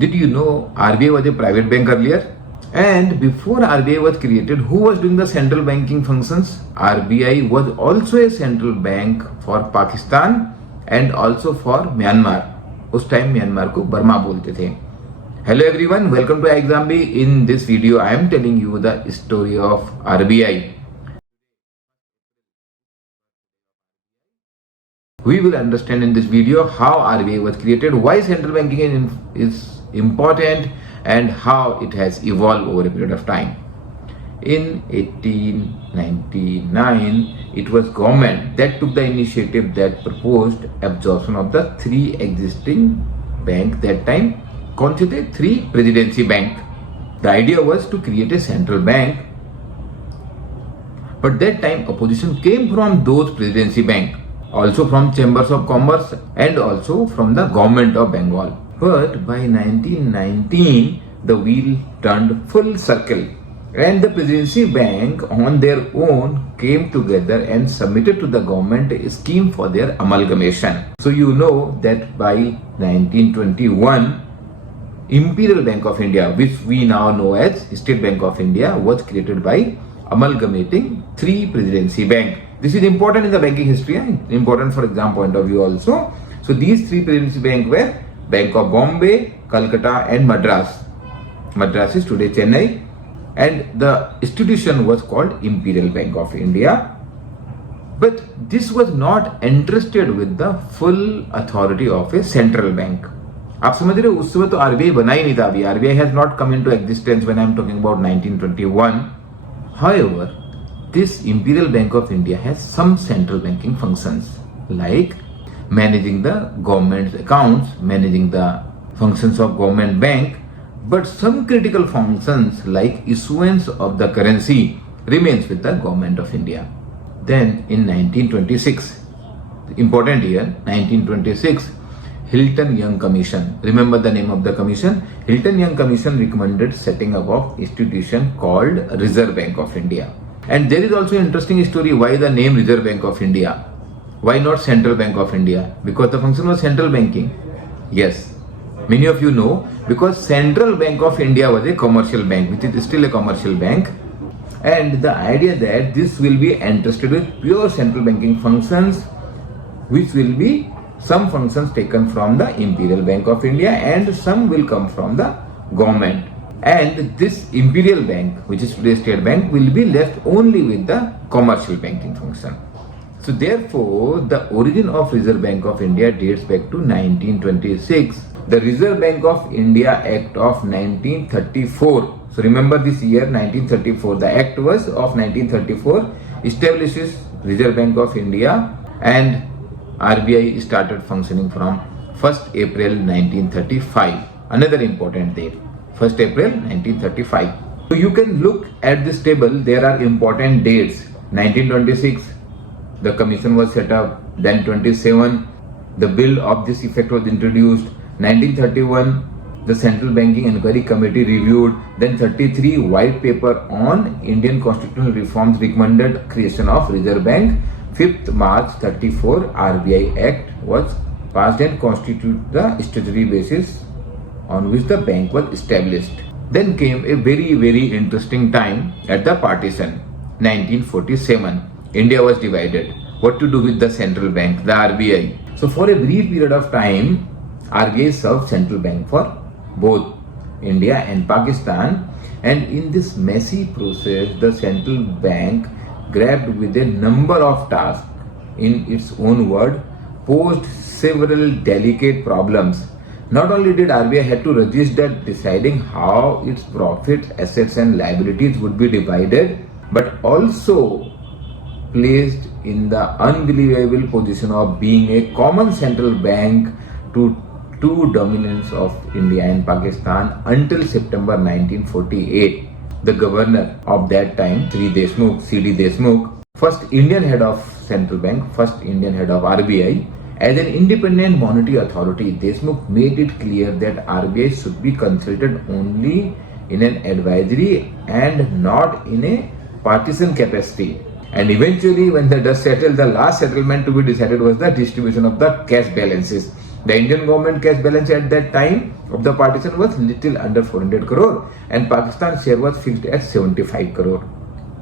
Did you know RBI was a private bank earlier? And before RBI was created, who was doing the central banking functions? RBI was also a central bank for Pakistan and also for Myanmar. उस time Myanmar को Burma बोलते थे. Hello everyone, welcome to ixamBee. In this video, I am telling you the story of RBI. We will understand in this video how RBI was created, why central banking is important, and how it has evolved over a period of time. In 1899, it was government that took the initiative that proposed absorption of the three existing banks that time. कौन से थे? Three presidency bank. The idea was to create a central bank, but that time opposition came from those presidency bank, also from chambers of commerce and also from the government of Bengal. But by 1919, the wheel turned full circle and the presidency bank on their own came together and submitted to the government a scheme for their amalgamation. So you know that by 1921, Imperial Bank of India, which we now know as State Bank of India, was created by amalgamating three presidency bank. This is important in the banking history, important for exam point of view also. So these three presidency bank were Bank of Bombay, Calcutta and Madras. Madras is today Chennai, and the institution was called Imperial Bank of India. But this was not entrusted with the full authority of a central bank. आप समझ रहे हो, उस समय तो RBI बना ही नहीं था अभी. RBI has not come into existence when I am talking about 1921. However, this Imperial Bank of India has some central banking functions like managing the government's accounts, managing the functions of government bank, but some critical functions like issuance of the currency remains with the government of India. Then in 1926, important year, 1926, Hilton Young Commission. Remember the name of the commission? Hilton Young Commission recommended setting up of institution called Reserve Bank of India. And there is also an interesting story why the name Reserve Bank of India. Why not Central Bank of India? Because the function was central banking. Yes, many of you know, because Central Bank of India was a commercial bank, which is still a commercial bank. And the idea that this will be entrusted with pure central banking functions, which will be some functions taken from the Imperial Bank of India and some will come from the government. And this Imperial Bank, which is today's State Bank, will be left only with the commercial banking function. So therefore, the origin of Reserve Bank of India dates back to 1926. The Reserve Bank of India Act of 1934. So remember this year 1934. The Act was of 1934 establishes Reserve Bank of India, and RBI started functioning from 1st April 1935. Another important date, 1st April 1935. So you can look at this table. There are important dates. 1926, the commission was set up. Then 27, the bill of this effect was introduced. 1931, the Central Banking Inquiry Committee reviewed. Then 33, white paper on Indian constitutional reforms recommended creation of Reserve Bank. 5th March 34, RBI Act was passed and constituted the statutory basis on which the bank was established. Then came a very, very interesting time at the partition. 1947, India was divided. What to do with the central bank, the RBI? So for a brief period of time, RBI served central bank for both India and Pakistan. And in this messy process, the central bank grabbed with a number of tasks, in its own word, posed several delicate problems. Not only did RBI had to register deciding how its profits, assets and liabilities would be divided, but also placed in the unbelievable position of being a common central bank to two dominance of India and Pakistan until September 1948. The governor of that time, Sri Deshmukh, C.D. Deshmukh, first Indian head of central bank, first Indian head of RBI, as an independent monetary authority, Deshmukh made it clear that RBI should be consulted only in an advisory and not in a partisan capacity. And eventually, when the dust settled, the last settlement to be decided was the distribution of the cash balances. The Indian government cash balance at that time of the partition was little under 400 crore and Pakistan's share was fixed at 75 crore.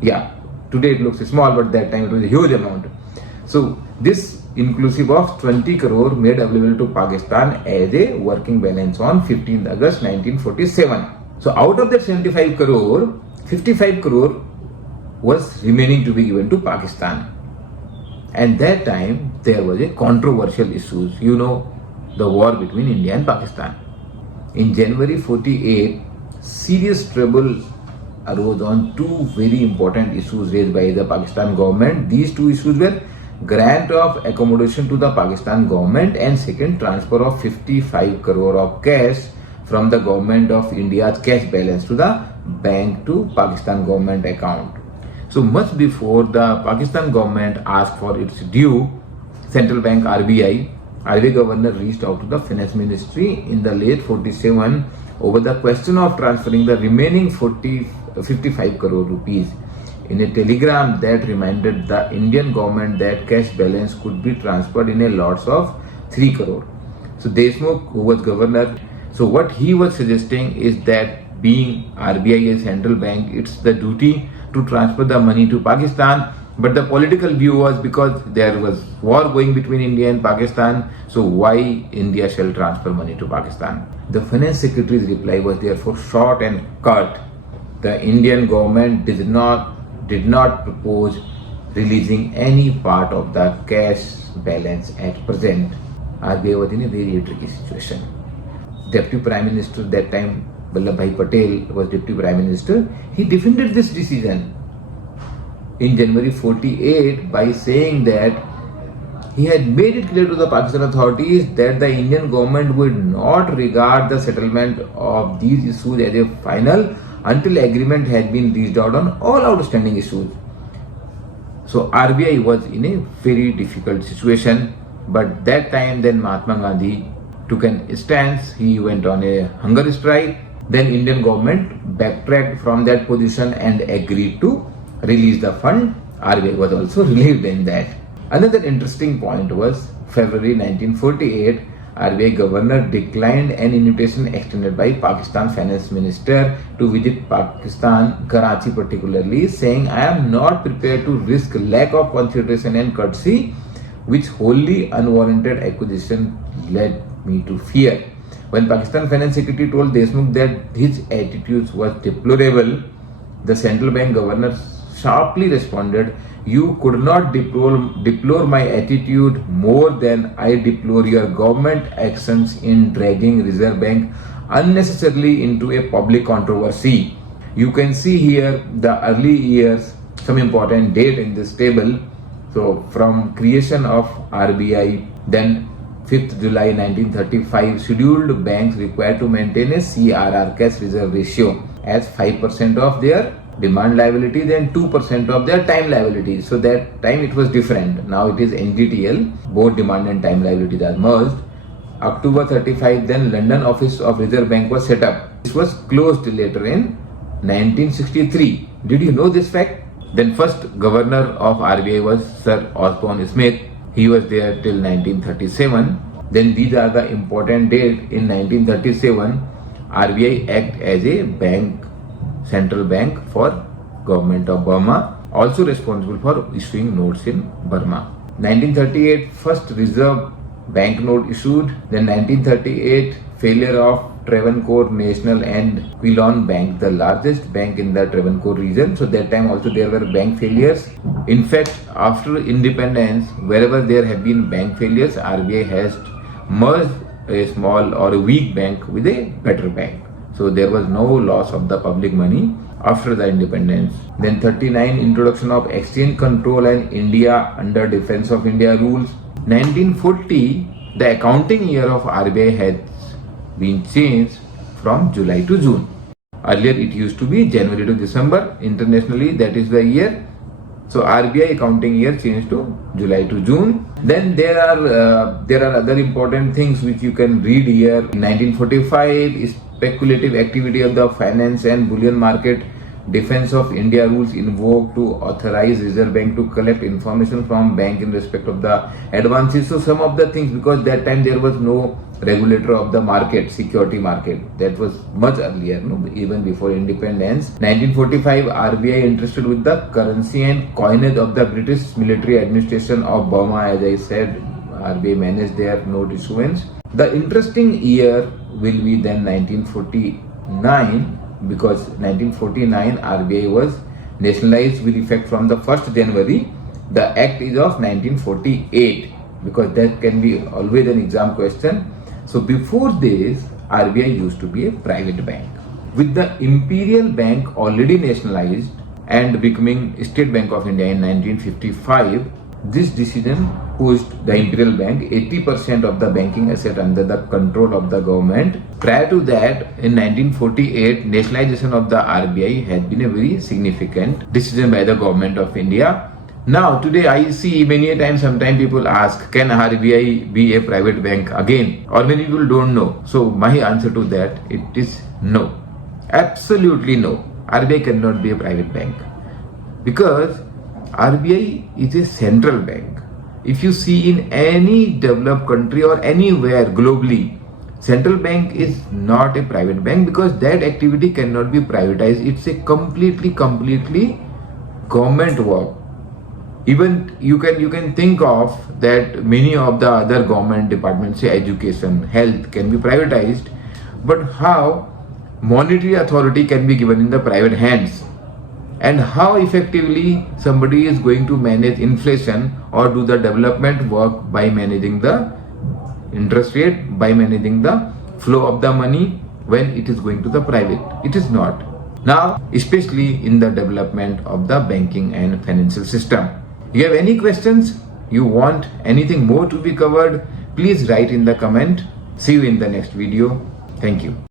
Yeah, today it looks small, but that time it was a huge amount. So this inclusive of 20 crore made available to Pakistan as a working balance on 15th August 1947. So out of that 75 crore, 55 crore was remaining to be given to Pakistan. And that time there was a controversial issue. You know, the war between India and Pakistan. In January 48, serious trouble arose on two very important issues raised by the Pakistan government. These two issues were grant of accommodation to the Pakistan government and second, transfer of 55 crore of cash from the government of India's cash balance to the bank to Pakistan government account. So much before the Pakistan government asked for its due, Central Bank RBI governor reached out to the finance ministry in the late 47 over the question of transferring the remaining 55 crore rupees. In a telegram that reminded the Indian government that cash balance could be transferred in a lots of 3 crore. So Deshmukh, who was governor, so what he was suggesting is that being RBI a central bank, it's the duty to transfer the money to Pakistan. But the political view was because there was war going between India and Pakistan, so why India shall transfer money to Pakistan? The finance secretary's reply was therefore short and curt. The Indian government did not propose releasing any part of the cash balance at present. RBI was in a very tricky situation. Deputy Prime Minister that time, Vallabhbhai Patel, was Deputy Prime Minister. He defended this decision in January 48 by saying that he had made it clear to the Pakistan authorities that the Indian government would not regard the settlement of these issues as a final until agreement had been reached out on all outstanding issues. So RBI was in a very difficult situation, but that time then Mahatma Gandhi took a stance. He went on a hunger strike. Then Indian government backtracked from that position and agreed to release the fund. RBI was also relieved in that. Another interesting point was February 1948, RBI governor declined an invitation extended by Pakistan finance minister to visit Pakistan, Karachi particularly, saying, "I am not prepared to risk lack of consideration and courtesy, which wholly unwarranted acquisition led me to fear." When Pakistan finance secretary told Deshmukh that his attitude was deplorable, the central bank governor sharply responded, "You could not deplore my attitude more than I deplore your government actions in dragging Reserve Bank unnecessarily into a public controversy." You can see here the early years, some important date in this table. So from creation of RBI, then 5th July 1935, scheduled banks required to maintain a CRR, cash reserve ratio, as 5% of their demand liability, then 2% of their time liability. So that time it was different. Now it is NDTL, both demand and time liabilities are merged. October 35, then London office of Reserve Bank was set up. This was closed later in 1963. Did you know this fact? Then first governor of RBI was Sir Osborne Smith. He was there till 1937. Then these are the important dates. In 1937, RBI act as a bank, central bank for government of Burma, also responsible for issuing notes in Burma. 1938, first reserve bank note issued. Then 1938, failure of Travancore National and Quilon Bank, the largest bank in the Travancore region. So that time also there were bank failures. In fact, after independence, wherever there have been bank failures, RBI has merged a small or a weak bank with a better bank. So there was no loss of the public money after the independence. Then 39, introduction of exchange control and India under Defense of India rules. 1940, the accounting year of RBI has been changed from July to June. Earlier it used to be January to December. Internationally, that is the year. So RBI accounting year changed to July to June. Then there are other important things which you can read here. In 1945, speculative activity of the finance and bullion market Defense of India rules invoked to authorize Reserve Bank to collect information from bank in respect of the advances. So some of the things, because that time there was no regulator of the market, security market. That was much earlier, even before independence. 1945, RBI interested with the currency and coinage of the British military administration of Burma. As I said, RBI managed their note issuance. The interesting year will be then 1949, because 1949 RBI was nationalized with effect from the 1st January. The act is of 1948, because that can be always an exam question. So before this, RBI used to be a private bank. With the Imperial Bank already nationalized and becoming State Bank of India in 1955, this decision pushed the Imperial Bank 80% of the banking asset under the control of the government. Prior to that, in 1948, nationalization of the RBI had been a very significant decision by the government of India. Now, today I see many a times, sometimes people ask, can RBI be a private bank again? Or many people don't know. So my answer to that, it is no. Absolutely no. RBI cannot be a private bank. Because RBI is a central bank. If you see in any developed country or anywhere globally, central bank is not a private bank, because that activity cannot be privatized. It's a completely government work. Even you can think of that many of the other government departments, say education, health, can be privatized, but how monetary authority can be given in the private hands? And how effectively somebody is going to manage inflation or do the development work by managing the interest rate, by managing the flow of the money when it is going to the private? It is not. Now, especially in the development of the banking and financial system. You have any questions? You want anything more to be covered? Please write in the comment. See you in the next video. Thank you.